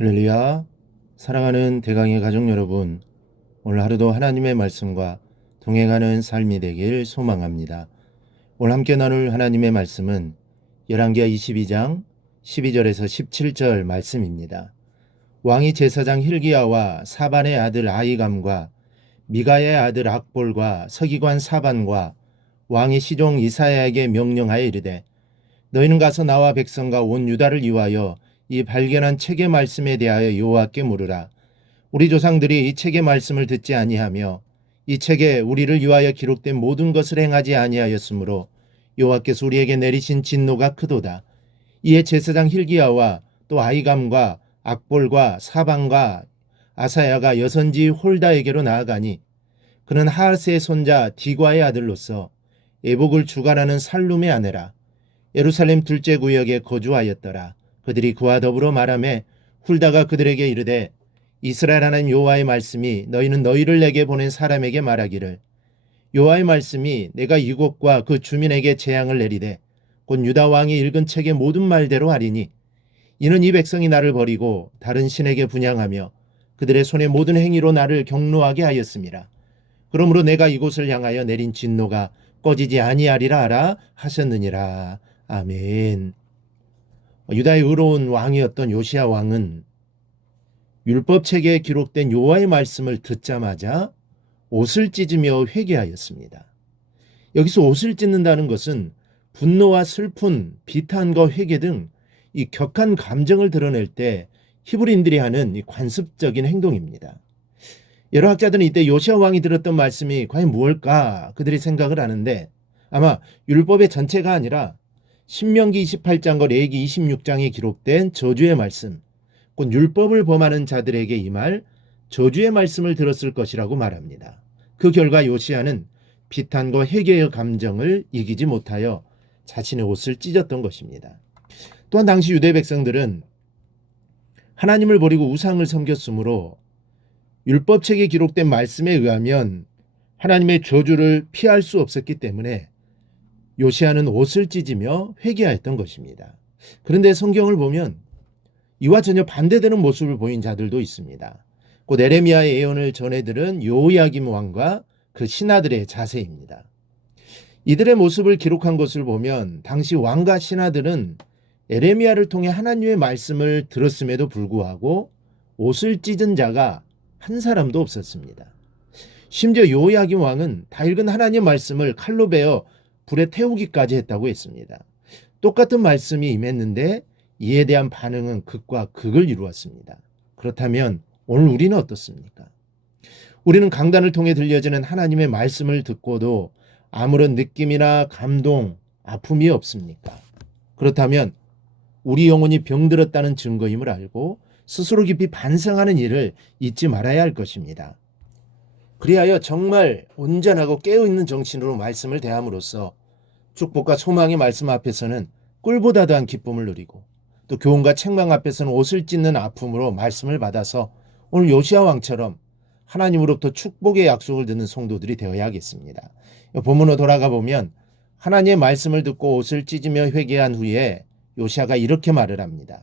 할렐루야. 사랑하는 대강의 가족 여러분, 오늘 하루도 하나님의 말씀과 동행하는 삶이 되길 소망합니다. 오늘 함께 나눌 하나님의 말씀은 열왕기하 22장 12절에서 17절 말씀입니다. 왕이 제사장 hil기야와 사반의 아들 아히감과 미가의 아들 악볼과 서기관 사반과 왕의 시종 이사야에게 명령하여 이르되, 너희는 가서 나와 백성과 온 유다를 위하여 이 발견한 책의 말씀에 대하여 여호와께 물으라. 우리 조상들이 이 책의 말씀을 듣지 아니하며 이 책에 우리를 위하여 기록된 모든 것을 행하지 아니하였으므로 여호와께서 우리에게 내리신 진노가 크도다. 이에 제사장 hil기야와 또 아히감과 악볼과 사반과 아사야가 여선지 홀다에게로 나아가니, 그는 하하스의 손자 디과의 아들로서 에복을 주관하는 살룸의 아내라. 예루살렘 둘째 구역에 거주하였더라. 그들이 그와 더불어 말하매 훌다가 그들에게 이르되, 이스라엘 하나님 여호와의 말씀이 너희는 너희를 내게 보낸 사람에게 말하기를, 여호와의 말씀이 내가 이곳과 그 주민에게 재앙을 내리되 곧 유다 왕이 읽은 책의 모든 말대로 하리니, 이는 이 백성이 나를 버리고 다른 신에게 분향하며 그들의 손의 모든 행위로 나를 경노하게 하였음이라. 그러므로 내가 이곳을 향하여 내린 진노가 꺼지지 아니하리라 하라 하셨느니라. 아멘. 유다의 의로운 왕이었던 요시야 왕은 율법책에 기록된 여호와의 말씀을 듣자마자 옷을 찢으며 회개하였습니다. 여기서 옷을 찢는다는 것은 분노와 슬픈, 비탄과 회개 등 이 격한 감정을 드러낼 때 히브리인들이 하는 이 관습적인 행동입니다. 여러 학자들은 이때 요시야 왕이 들었던 말씀이 과연 무엇일까 그들이 생각을 하는데, 아마 율법의 전체가 아니라 신명기 28장과 레위기 26장에 기록된 저주의 말씀, 곧 율법을 범하는 자들에게 임할 저주의 말씀을 들었을 것이라고 말합니다. 그 결과 요시야는 비탄과 회개의 감정을 이기지 못하여 자신의 옷을 찢었던 것입니다. 또한 당시 유대 백성들은 하나님을 버리고 우상을 섬겼으므로 율법책에 기록된 말씀에 의하면 하나님의 저주를 피할 수 없었기 때문에 요시야는 옷을 찢으며 회개하였던 것입니다. 그런데 성경을 보면 이와 전혀 반대되는 모습을 보인 자들도 있습니다. 곧 에레미야의 예언을 전해들은 요야김 왕과 그 신하들의 자세입니다. 이들의 모습을 기록한 것을 보면 당시 왕과 신하들은 에레미야를 통해 하나님의 말씀을 들었음에도 불구하고 옷을 찢은 자가 한 사람도 없었습니다. 심지어 요야김 왕은 다 읽은 하나님의 말씀을 칼로 베어 불에 태우기까지 했다고 했습니다. 똑같은 말씀이 임했는데 이에 대한 반응은 극과 극을 이루었습니다. 그렇다면 오늘 우리는 어떻습니까? 우리는 강단을 통해 들려지는 하나님의 말씀을 듣고도 아무런 느낌이나 감동, 아픔이 없습니까? 그렇다면 우리 영혼이 병들었다는 증거임을 알고 스스로 깊이 반성하는 일을 잊지 말아야 할 것입니다. 그리하여 정말 온전하고 깨어있는 정신으로 말씀을 대함으로써 축복과 소망의 말씀 앞에서는 꿀보다 더한 기쁨을 누리고, 또 교훈과 책망 앞에서는 옷을 찢는 아픔으로 말씀을 받아서 오늘 요시야 왕처럼 하나님으로부터 축복의 약속을 듣는 성도들이 되어야겠습니다. 본문으로 돌아가 보면 하나님의 말씀을 듣고 옷을 찢으며 회개한 후에 요시야가 이렇게 말을 합니다.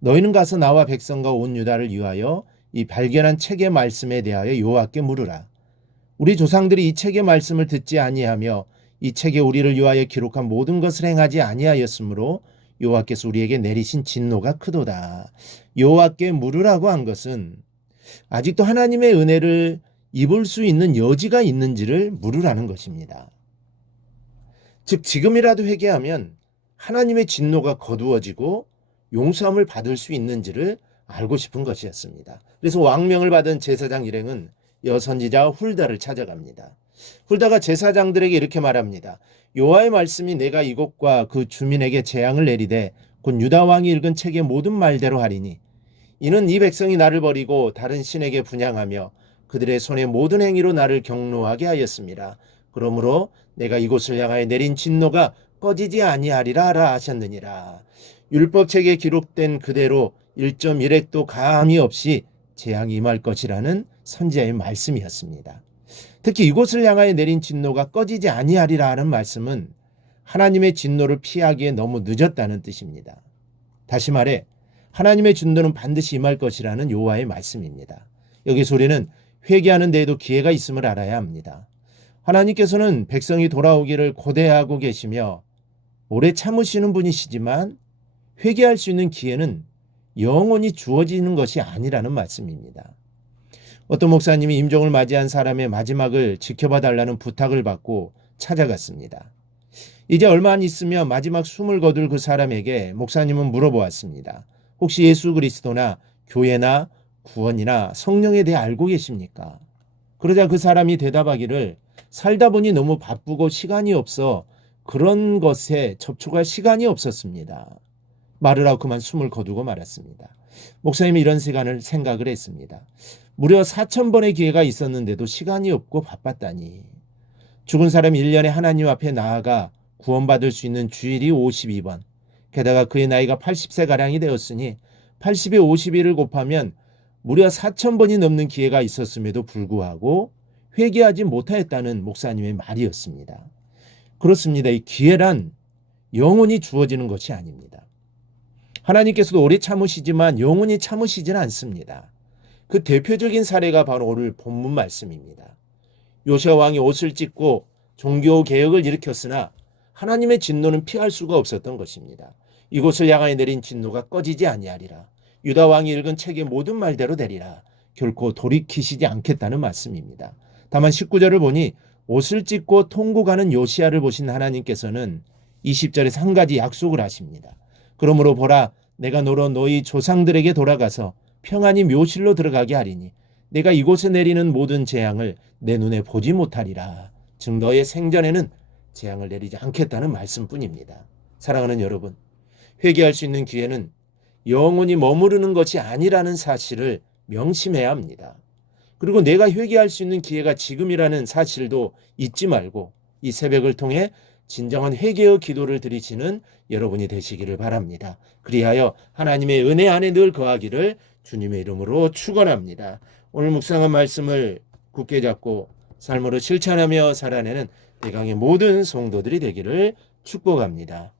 너희는 가서 나와 백성과 온 유다를 위하여 이 발견한 책의 말씀에 대하여 여호와께 물으라. 우리 조상들이 이 책의 말씀을 듣지 아니하며 이 책에 우리를 위하여 기록한 모든 것을 행하지 아니하였으므로 여호와께서 우리에게 내리신 진노가 크도다. 여호와께 물으라고 한 것은 아직도 하나님의 은혜를 입을 수 있는 여지가 있는지를 물으라는 것입니다. 즉 지금이라도 회개하면 하나님의 진노가 거두어지고 용서함을 받을 수 있는지를 알고 싶은 것이었습니다. 그래서 왕명을 받은 제사장 일행은 여선지자 훌다를 찾아갑니다. 훌다가 제사장들에게 이렇게 말합니다. 여호와의 말씀이 내가 이곳과 그 주민에게 재앙을 내리되 곧 유다 왕이 읽은 책의 모든 말대로 하리니, 이는 이 백성이 나를 버리고 다른 신에게 분향하며 그들의 손의 모든 행위로 나를 경노하게 하였습니다. 그러므로 내가 이곳을 향하여 내린 진노가 꺼지지 아니하리라 하라 하셨느니라. 율법책에 기록된 그대로 1.1핵도 가함이 없이 재앙이 임할 것이라는 선지자의 말씀이었습니다. 특히 이곳을 향하여 내린 진노가 꺼지지 아니하리라 하는 말씀은 하나님의 진노를 피하기에 너무 늦었다는 뜻입니다. 다시 말해 하나님의 진노는 반드시 임할 것이라는 여호와의 말씀입니다. 여기서 우리는 회개하는 데에도 기회가 있음을 알아야 합니다. 하나님께서는 백성이 돌아오기를 고대하고 계시며 오래 참으시는 분이시지만 회개할 수 있는 기회는 영원히 주어지는 것이 아니라는 말씀입니다. 어떤 목사님이 임종을 맞이한 사람의 마지막을 지켜봐 달라는 부탁을 받고 찾아갔습니다. 이제 얼마 안 있으면 마지막 숨을 거둘 그 사람에게 목사님은 물어보았습니다. 혹시 예수 그리스도나 교회나 구원이나 성령에 대해 알고 계십니까? 그러자 그 사람이 대답하기를 살다 보니 너무 바쁘고 시간이 없어 그런 것에 접촉할 시간이 없었습니다. 말을 하고 그만 숨을 거두고 말았습니다. 목사님이 이런 시간을 생각을 했습니다. 무려 4,000번의 기회가 있었는데도 시간이 없고 바빴다니. 죽은 사람이 1년에 하나님 앞에 나아가 구원받을 수 있는 주일이 52번. 게다가 그의 나이가 80세가량이 되었으니 80에 51을 곱하면 무려 4,000번이 넘는 기회가 있었음에도 불구하고 회개하지 못하였다는 목사님의 말이었습니다. 그렇습니다. 이 기회란 영원히 주어지는 것이 아닙니다. 하나님께서도 오래 참으시지만 영원히 참으시지는 않습니다. 그 대표적인 사례가 바로 오늘 본문 말씀입니다. 요시아 왕이 옷을 찢고 종교 개혁을 일으켰으나 하나님의 진노는 피할 수가 없었던 것입니다. 이곳을 향하여 내린 진노가 꺼지지 아니하리라. 유다 왕이 읽은 책의 모든 말대로 되리라. 결코 돌이키시지 않겠다는 말씀입니다. 다만 19절을 보니 옷을 찢고 통곡하는 요시아를 보신 하나님께서는 20절에서 한 가지 약속을 하십니다. 그러므로 보라, 내가 너로 너희 조상들에게 돌아가서 평안히 묘실로 들어가게 하리니 내가 이곳에 내리는 모든 재앙을 내 눈에 보지 못하리라. 즉 너의 생전에는 재앙을 내리지 않겠다는 말씀뿐입니다. 사랑하는 여러분, 회개할 수 있는 기회는 영원히 머무르는 것이 아니라는 사실을 명심해야 합니다. 그리고 내가 회개할 수 있는 기회가 지금이라는 사실도 잊지 말고 이 새벽을 통해 진정한 회개의 기도를 드리시는 여러분이 되시기를 바랍니다. 그리하여 하나님의 은혜 안에 늘 거하기를 주님의 이름으로 축원합니다. 오늘 묵상한 말씀을 굳게 잡고 삶으로 실천하며 살아내는 대강의 모든 성도들이 되기를 축복합니다.